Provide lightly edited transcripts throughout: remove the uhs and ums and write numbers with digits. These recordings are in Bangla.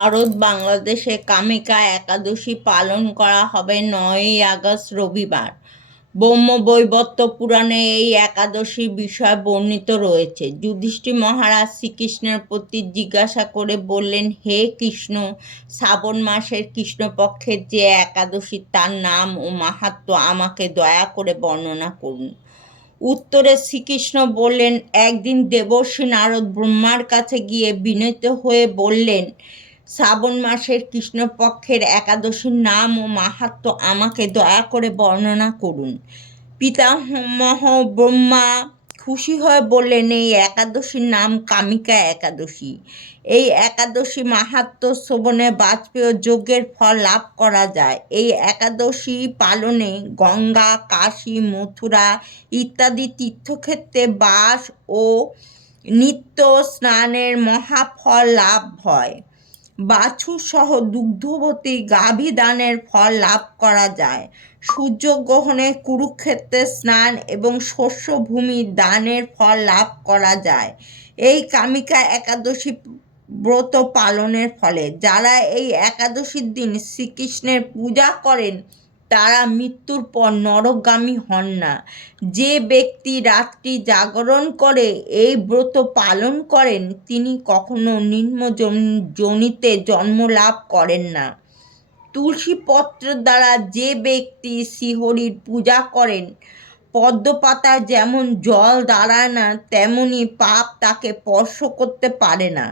ভারত বাংলাদেশে কামিকা একাদশী পালন করা হবে ৯ই আগস্ট রবিবার। ব্রহ্মবৈবর্ত পুরাণে এই একাদশীর বিষয় বর্ণিত রয়েছে। যুধিষ্ঠির মহারাজ শ্রীকৃষ্ণের প্রতি জিজ্ঞাসা করে বললেন, হে কৃষ্ণ, শ্রাবণ মাসের কৃষ্ণপক্ষের যে একাদশী তার নাম ও মাহাত্ম্য আমাকে দয়া করে বর্ণনা করুন। উত্তরে শ্রীকৃষ্ণ বললেন, একদিন দেবর্ষি নারদ ব্রহ্মার কাছে গিয়ে বিনীত হয়ে বললেন, শ্রাবণ মাসের কৃষ্ণপক্ষের একাদশীর নাম ও মাহাত্ম্য আমাকে দয়া করে বর্ণনা করুন। পিতামহ ব্রহ্মা খুশি হয়ে বললেন, এই একাদশীর নাম কামিকা একাদশী। এই একাদশী মাহাত্ম্য শ্রবণে বাজপেয় যজ্ঞের ফল লাভ করা যায়। এই একাদশী পালনে গঙ্গা, কাশী, মথুরা ইত্যাদি তীর্থক্ষেত্রে বাস ও নিত্য স্নানের মহাফল লাভ হয়। বাছুরসহ দুগ্ধবতী গাভী দানের ফল লাভ করা যায়। সূর্যগ্রহণে কুরুক্ষেত্রে স্নান এবং শস্যভূমি দানের ফল লাভ করা যায়। এই কামিকা একাদশী ব্রত পালনের ফলে যারা এই একাদশীর দিন শ্রীকৃষ্ণের পূজা করেন তারা মৃত্যুর পর নরকগামী হন না। যে ব্যক্তি রাত্রি জাগরণ করে এই ব্রত পালন করেন তিনি কখনো নিম্ন যোনিতে জন্ম লাভ করেন না। তুলসী পত্রের দ্বারা যে ব্যক্তি শ্রীহরির পূজা করেন, পদ্মপাতায় যেমন জল দাঁড়ায় না তেমনি পাপ তাকে স্পর্শ করতে পারে না।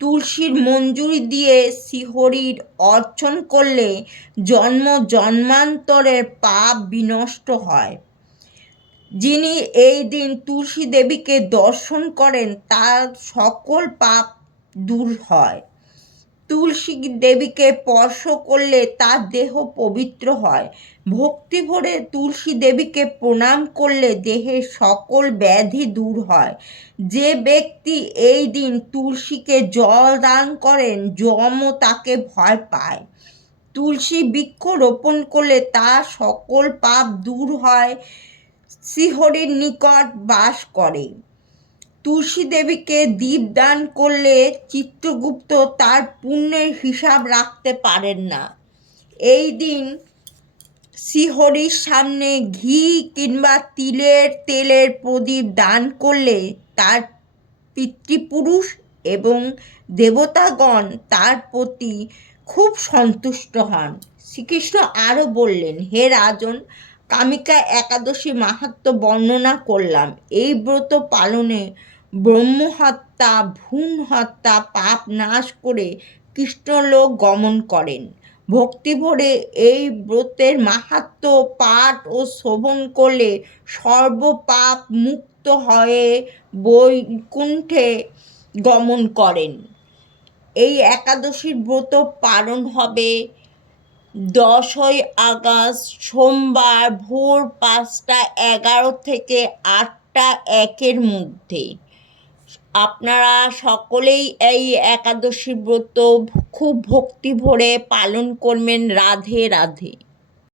তুলসীর মঞ্জুরি দিয়ে শ্রীহরির অর্চন করলে জন্ম জন্মান্তরের পাপ বিনষ্ট হয়। যিনি এই দিন তুলসী দেবীকে দর্শন করেন তার সকল পাপ দূর হয়। তুলসী দেবীকে স্পর্শ করলে তার দেহ পবিত্র হয়। ভক্তি ভরে তুলসী দেবীকে প্রণাম করলে দেহের সকল ব্যাধি দূর হয়। যে ব্যক্তি এই দিন তুলসীকে জল দান করেন যমও তাকে ভয় পায়। তুলসী বৃক্ষ রোপণ করলে তার সকল পাপ দূর হয়, শ্রীহরির নিকট বাস করে। তুলসী দেবীকে দীপ দান করলে চিত্রগুপ্ত তার পুণ্যের হিসাব রাখতে পারেন না। এই দিন শ্রীহরির সামনে ঘি কিংবা তিলের তেলের প্রদীপ দান করলে তার পিতৃপুরুষ এবং দেবতাগণ তার প্রতি খুব সন্তুষ্ট হন। শ্রীকৃষ্ণ আরও বললেন, হে রাজন, কামিকা একাদশী মাহাত্ম্য বর্ণনা করলাম। এই ব্রত পালনে ব্রহ্মহত্যা, ভ্রূণ হত্যা পাপ নাশ করে কৃষ্ণলোক গমন করেন। ভক্তি ভরে এই ব্রতের মাহাত্ম্য পাঠ ও শ্রবণ করলে সর্বপাপ মুক্ত হয়ে বৈকুণ্ঠে গমন করেন। এই একাদশীর ব্রত পালন হবে 10ই আগস্ট সোমবার ভোর 5:11 থেকে 8:01 মধ্যে। আপনারা সকলেই এই একাদশী ব্রত খুব ভক্তি ভরে পালন করবেন। রাধে রাধে।